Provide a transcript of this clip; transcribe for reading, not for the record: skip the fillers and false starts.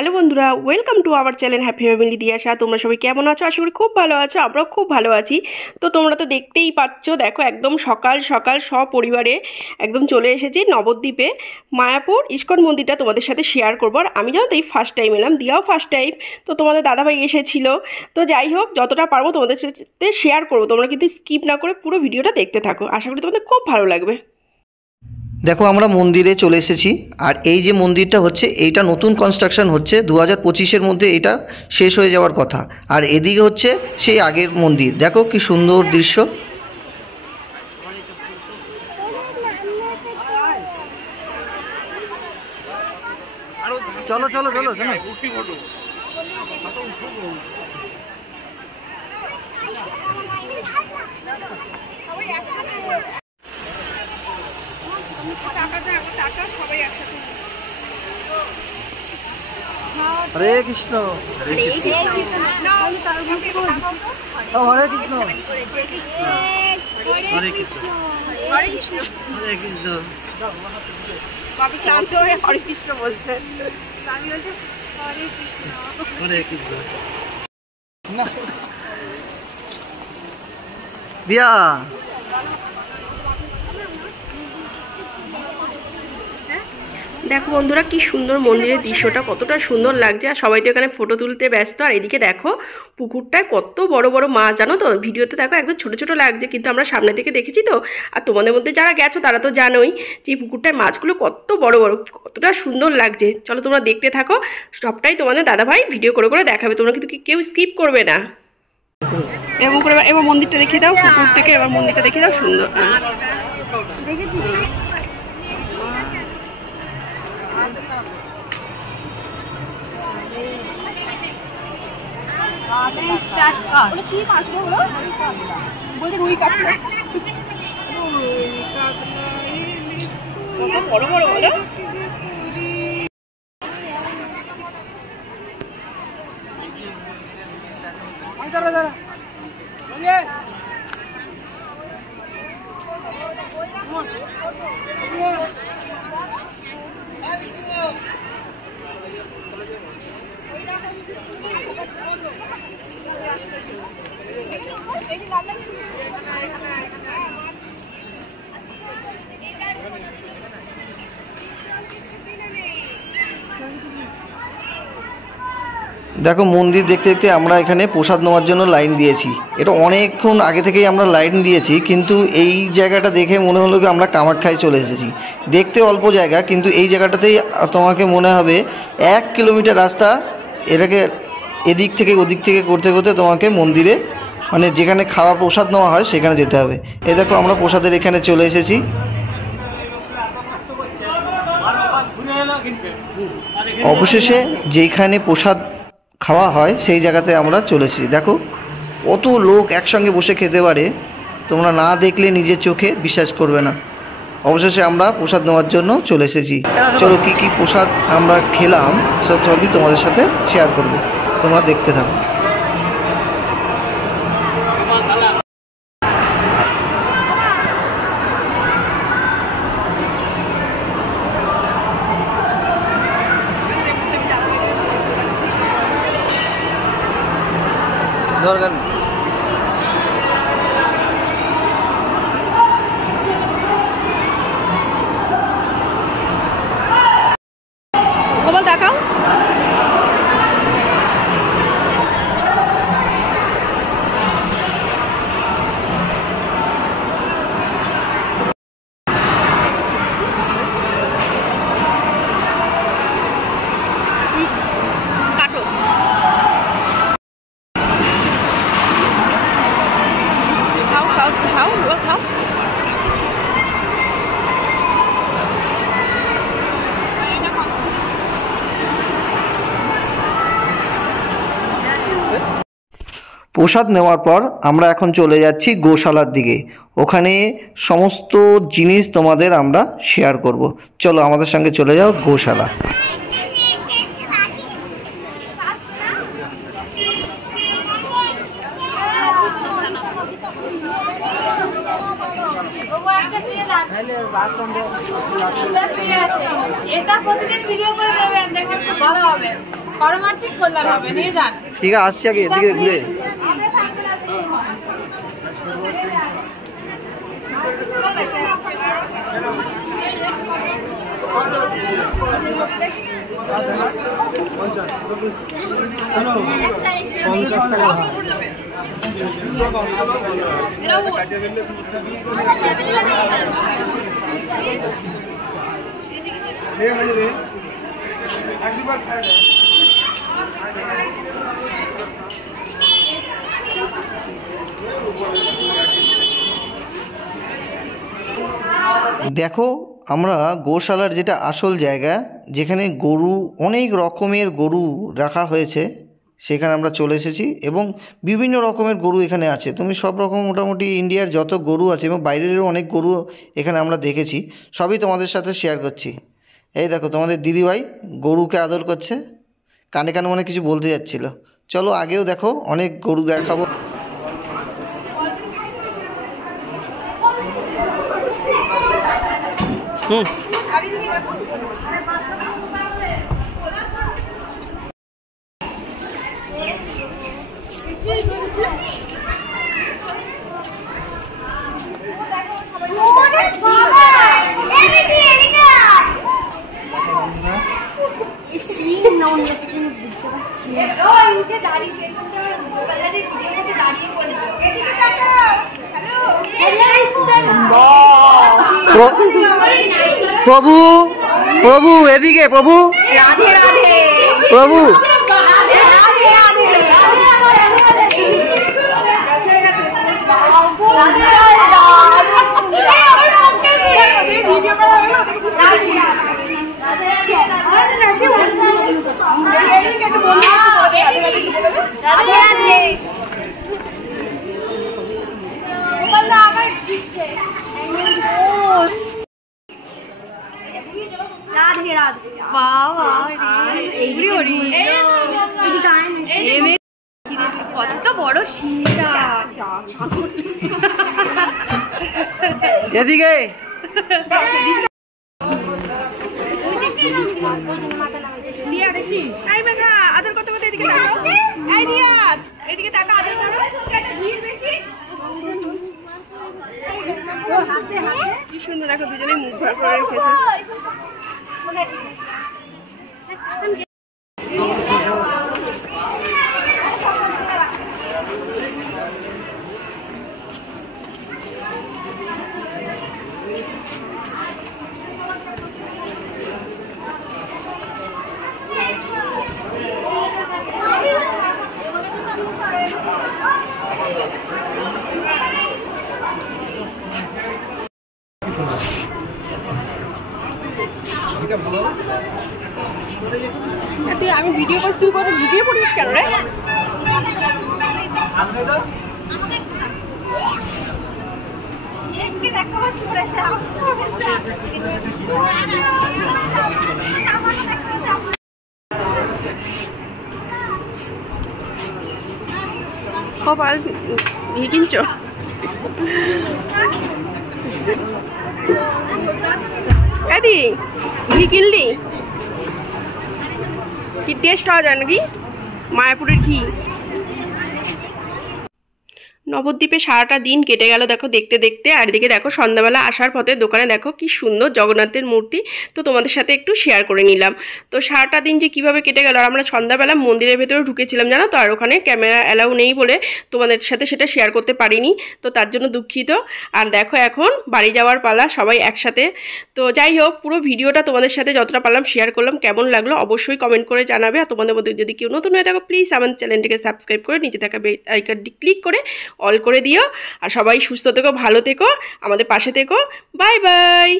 Hello বন্ধুরা, welcome to our channel happy family Diyasha. তোমরা সবাই কেমন আছো? আশা করি খুব ভালো আছো। আমরাও খুব ভালো আছি। তো তোমরা তো দেখতেই পাচ্ছ, দেখো একদম সকাল সকাল সপরিবারে একদম চলে এসেছি নবদ্বীপে মায়াপুর ইস্কন মন্দিরটা তোমাদের সাথে শেয়ার করবো। আর আমি জানো তো এই ফার্স্ট টাইম এলাম, দিয়াও ফার্স্ট টাইম। তো তোমাদের দাদাভাই এসেছিলো। তো যাই হোক, যতটা পারবো তোমাদের সাথে শেয়ার করবো। তোমরা কিন্তু স্কিপ না করে পুরো ভিডিওটা দেখতে থাকো, আশা করি তোমাদের খুব ভালো লাগবে। দেখো আমরা মন্দিরে চলে এসেছি। আর এই যে মন্দিরটা হচ্ছে, এইটা নতুন কনস্ট্রাকশন হচ্ছে, 2025-এর মধ্যে এটা শেষ হয়ে যাওয়ার কথা। আর এদিকে হচ্ছে সেই আগের মন্দির। দেখো কি সুন্দর দৃশ্য। চলো চলো চলো চলো। হরে কৃষ্ণ হরে কৃষ্ণ হরে কৃষ্ণ হরে কৃষ্ণ হরে কৃষ্ণ হরে কৃষ্ণ। বাবু ক্লান্ত হয়ে হরে কৃষ্ণ বলছে। আমি বলছি হরে কৃষ্ণ হরে কৃষ্ণ। দিয়া দেখো বন্ধুরা, কি সুন্দর মন্দিরের দৃশ্যটা, কতটা সুন্দর লাগছে। আর সবাই তো এখানে ফটো তুলতে ব্যস্ত। আর এদিকে দেখো পুকুরটায় কত বড় বড় মাছ, জানো তো? ভিডিওতে দেখো একদম ছোট ছোট লাগছে, কিন্তু আমরা সামনে থেকে দেখেছি তো। আর তোমাদের মধ্যে যারা গেছো তারা তো জানোই যে পুকুরটায় মাছগুলো কত বড় বড়, কতটা সুন্দর লাগছে। চলো তোমরা দেখতে থাকো, সবটাই তোমাদের দাদাভাই ভিডিও করে করে দেখাবে। তোমরা কিন্তু কেউ স্কিপ করবে না। এরকম করে এবার মন্দিরটা দেখিয়ে দাও, পুকুর থেকে এবার মন্দিরটা দেখিয়ে দাও। সুন্দর দেখেছি। কি মাছ হলো? বলছে রুই কাতলা। বড় বড় বলো। দেখো মন্দির দেখতে দেখতে আমরা এখানে প্রসাদ নেওয়ার জন্য লাইন দিয়েছি। এটা অনেকক্ষণ আগে থেকেই আমরা লাইন দিয়েছি, কিন্তু এই জায়গাটা দেখে মনে হলো কি আমরা কামাখ্যায় চলে এসেছি। দেখতে অল্প জায়গা, কিন্তু এই জায়গাটাতেই তোমাকে মনে হবে 1 কিলোমিটার রাস্তা এটাকে এদিক থেকে ওদিক থেকে করতে করতে তোমাকে মন্দিরে, মানে যেখানে খাওয়া প্রসাদ নেওয়া হয় সেখানে যেতে হবে। এই দেখো আমরা প্রসাদের এখানে চলে এসেছি। অবশেষে যেখানে প্রসাদ খাওয়া হয় সেই জায়গাতে আমরা চলে এসেছি। দেখো কত লোক একসঙ্গে বসে খেতে পারে, তোমরা না দেখলে নিজের চোখে বিশ্বাস করবে না। অবশেষে আমরা প্রসাদ নেওয়ার জন্য চলে এসেছি। চলো কি কি প্রসাদ আমরা খেলাম সব সবই তোমাদের সাথে শেয়ার করব, তোমরা দেখতে থাকো। দরকার কমল দেখাও। প্রসাদ নেওয়ার পর আমরা এখন চলে যাচ্ছি গোশালার দিকে। ওখানে সমস্ত জিনিস তোমাদের আমরা শেয়ার করব। চলো আমাদের সঙ্গে চলে যাও গোশালা। এটা প্রতিদিন ভিডিও করে দেবেন, দেখবেন খুব ভালো হবে। পারমার্থিক কল্যাণ হবে, নিয়ে যান। ঠিক আছে, আসছি আগে এদিকে ঘুরে। দেখো আমরা গোশালার যেটা আসল জায়গা, যেখানে গরু, অনেক রকমের গরু রাখা হয়েছে, সেখানে আমরা চলে এসেছি এবং বিভিন্ন রকমের গরু এখানে আছে। তুমি সব রকম মোটামুটি ইন্ডিয়ার যত গরু আছে এবং বাইরেরও অনেক গরু এখানে আমরা দেখেছি, সবই তোমাদের সাথে শেয়ার করছি। এই দেখো তোমাদের দিদিভাই গরুকে আদর করছে, কানে কানে মনে কিছু বলতে যাচ্ছিল। চলো আগেও দেখো অনেক গরু দেখাবো। প্রভু প্রভু এদিকে, প্রভু রাধে রাধে প্রভু কত বড় সিংটা এদিকে আদর করতে করতে এদিকে তাকাও। এই রিয়াদ, এদিকে তাকা, আদর করো। কি সুন্দর দেখো, দুজনেই মুখ ভর করে রেখেছে। তুই আমি ভিডিও করছি, তুই কোনো ভিডিও করিস কেন রে? কপাল ঘি কিনছো? এদি ঘি কিনলি? কি টেস্ট হওয়া যায় নাকি মায়াপুরের ঘি? নবদ্বীপে সারাটা দিন কেটে গেল দেখো দেখতে দেখতে। আর এদিকে দেখো সন্ধ্যাবেলা আসার পথে দোকানে দেখো কি সুন্দর জগন্নাথের মূর্তি, তো তোমাদের সাথে একটু শেয়ার করে নিলাম। তো সারাটা দিন যে কিভাবে কেটে গেল, আর আমরা সন্ধ্যাবেলা মন্দিরের ভেতরে ঢুকেছিলাম জানো তো, আর ওখানে ক্যামেরা অ্যালাউ নেই বলে তোমাদের সাথে সেটা শেয়ার করতে পারিনি, তো তার জন্য দুঃখিত। আর দেখো এখন বাড়ি যাওয়ার পালা সবাই একসাথে। তো যাই হোক, পুরো ভিডিওটা তোমাদের সাথে যতটা পারলাম শেয়ার করলাম। কেমন লাগলো অবশ্যই কমেন্ট করে জানাবে। আর তোমাদের মধ্যে যদি কেউ নতুন হয়ে থাকো প্লিজ আমার চ্যানেলটিকে সাবস্ক্রাইব করে নিচে থাকা বেল আইকনটি ক্লিক করে অল করে দিও। আর সবাই সুস্থ থেকো, ভালো থেকো, আমাদের পাশে থেকো। Bye bye.